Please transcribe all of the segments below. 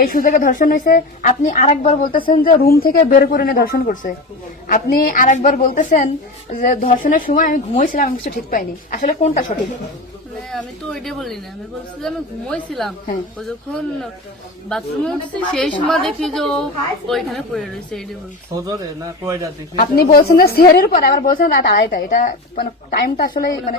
এই সুযোগে ধর্ষণ হয়েছে। আপনি আরেকবার বলতেছেন যে রুম থেকে বের করে নিয়ে ধর্ষণ করছে। আপনি আরেকবার বলতেছেন যে ধর্ষণের সময় আমি ঘুমোইছিলাম আমি কিছু ঠিক পাইনি। আসলে কোনটা সঠিক? মানে আমি তো ওইটাই বলি না। আমি বলছি যে আমি ঘুমোইছিলাম। হ্যাঁ। ও যখন বাথরুমে উঠছি সেই সময় দেখি যে ও ওইখানে পড়ে রয়েছে বলছি। আপনি বলছেন যে সেহের পরে আবার বলছেন রাত আড়াইটা এটা মানে টাইমটা আসলে মানে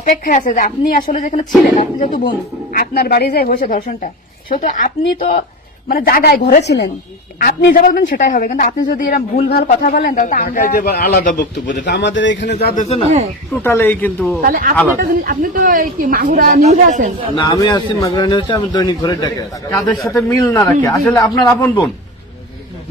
অপেক্ষায় আছে যে আপনি আসলে যেখানে ছিলেন আপনি যেহেতু বোন আপনার বাড়ি যে হয়েছে ধর্ষণটা। সেহেতু আপনি তো মানে জায়গায় ঘরে ছিলেন। আপনি যা বলবেন সেটাই হবে। কিন্তু আপনি যদি এরকম ভুল ভালো কথা বলেন তাহলে আলাদা বক্তব্য যেটা আমাদের এখানে যা দিচ্ছে না হ্যাঁ। টোটালি কিন্তু তাহলে আপনি তো এই কি মাগুরা নিউজে আছেন? না আমি আছি মাগরানি হচ্ছে আমি দৈনিক ঘরে ডেকে কাদের সাথে মিল না রাখে আসলে আপনার আপন বোন।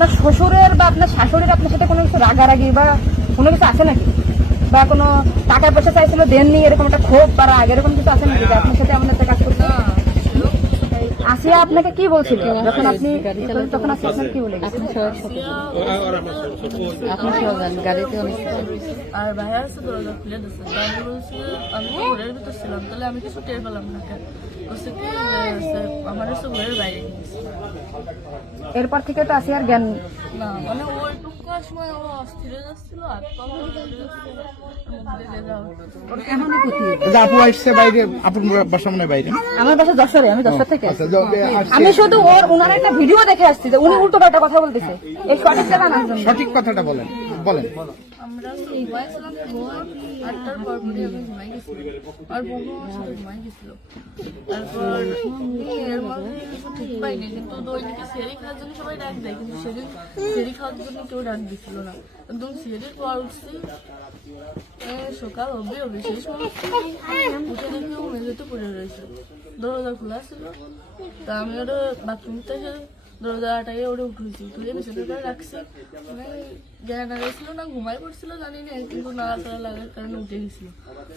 আপনার শ্বশুরের বা আপনার শাশুড়ির আপনার সাথে কোনো কিছু রাগারাগি বা কোনো কিছু আছে নাকি? বা কোনো টাকা পয়সা চাইছিল দেননি এরকম একটা ক্ষোভ বা রাগ এরকম কিছু আছে নাকি আপনার সাথে আমাদের একটা কাজ করতে? আসিয়া আপনাকে কি বলছিল? যখন আপনি তখন আসিয়া কি বলে? আর ভাইয়া আছে আমি তো ঘরের ভিতর ছিলাম তাহলে আমি কিছু টের পেলাম না কেন? বলছে কি যে, আমার হচ্ছে ঘরের বাইরে এরপর থেকে তো আসিয়ার জ্ঞান না মানে ওইটুকু সময় ও অস্থির যাচ্ছিল আর আপু আসছে বাইরে আপুর বাসা মনে বাইরে আমার বাসা যশোরে আমি যশোর থেকে। আচ্ছা। আমি শুধু ওর ওনার একটা ভিডিও দেখে আসছি যে উনি উল্টো পাল্টা কথা বলতেছে। এই সঠিকটা জানার সঠিক কথাটা বলেন বলেন। আমরা আটটার পর পরে আমি ঘুমাই গেছিলাম। আর বউ আমার ঘুমাই গেছিল। তারপর এর ঠিক পাইনি, কিন্তু দৈনিকে সেরি খাওয়ার জন্য সবাই ডাক দেয়, কিন্তু সেদিন সেরি খাওয়ার জন্য কেউ ডাক দিছিল না। একদম সেরির পর উঠছি সকাল হবে সেই সময় উঠে দেখি ও মেঝেতে পড়ে রয়েছে। দরজা খোলা ছিল, তা আমি ওটা বাথরুম থেকে দরজাটাকে ওটা উঠেছি উঠে বিছানা করে রাখছি। মানে জ্ঞান হারাইছিল না ঘুমাই পড়ছিল, জানি না, কিন্তু নাড়াচাড়া লাগার কারণে উঠে গেছিল।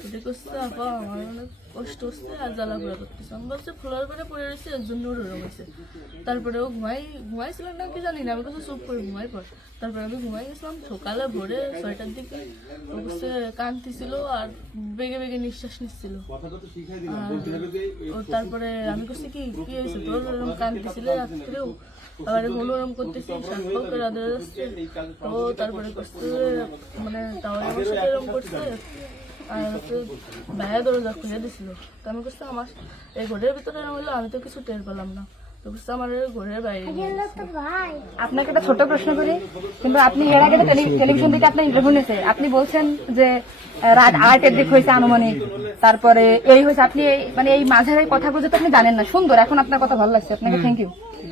উঠে করছে, আপা, আমার অনেক কষ্ট হচ্ছে আর জ্বালা পোড়া করতেছে। আমি বলছে ফ্লোর করে পড়ে রয়েছে, এর জন্য ওর ওরম হয়েছে। তারপরে ও ঘুমাই ঘুমাইছিল না কি জানি না, আমি কাছে চুপ করে ঘুমাই পর। তারপরে আমি ঘুমাই গেছিলাম, সকালে ভোরে ছয়টার দিকে। ও বসে কাঁদতেছিল আর বেগে বেগে নিঃশ্বাস নিচ্ছিল। তারপরে আমি করছি কি কি হয়েছে? তোর ওরকম কাঁদতেছিল রাত্রেও। আবার ওরম করতেছি সাক্ষর ও তারপরে করছে মানে তাও আমার এরকম করছে। আর ভাইয়া দরজা খুলে দিছিল। তো আমি করছি আমার এই ঘরের ভিতরে হলো আমি তো কিছু টের পেলাম না। তো করছে ঘরের বাইরে আপনাকে একটা ছোট প্রশ্ন করি কিন্তু আপনি এর আগে টেলিভিশন থেকে আপনার ইন্টারভিউ নিয়েছে। আপনি বলছেন যে রাত আড়াইটের দিক হয়েছে আনুমানিক তারপরে এই হয়েছে আপনি এই- মানে এই মাঝের এই কথাগুলো তো আপনি জানেন না। সুন্দর এখন আপনার কথা ভালো লাগছে। আপনাকে থ্যাংক ইউ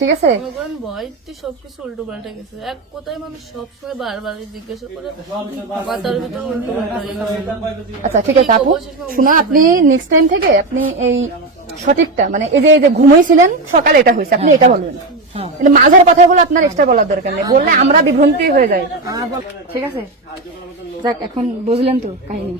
ঠিক আছে? করেন ভয়তে সবকিছু উল্টো পাল্টে গেছে। এক কথায় মানুষ সবসময় বারবার জিজ্ঞাসা করে মাথার ভিতর উল্টো পাল্টা আচ্ছা ঠিক আছে আপু। শোনো আপনি নেক্সট টাইম থেকে আপনি এই সঠিকটা মানে এই যে এই যে ঘুমাইছিলেন সকালে এটা হয়েছে আপনি এটা বলবেন। কিন্তু মাঝের বলে আপনার এক্সট্রা বলার দরকার নেই। বললে আমরা বিভ্রান্তি হয়ে যাই। ঠিক আছে? যাক এখন বুঝলেন তো কাহিনী।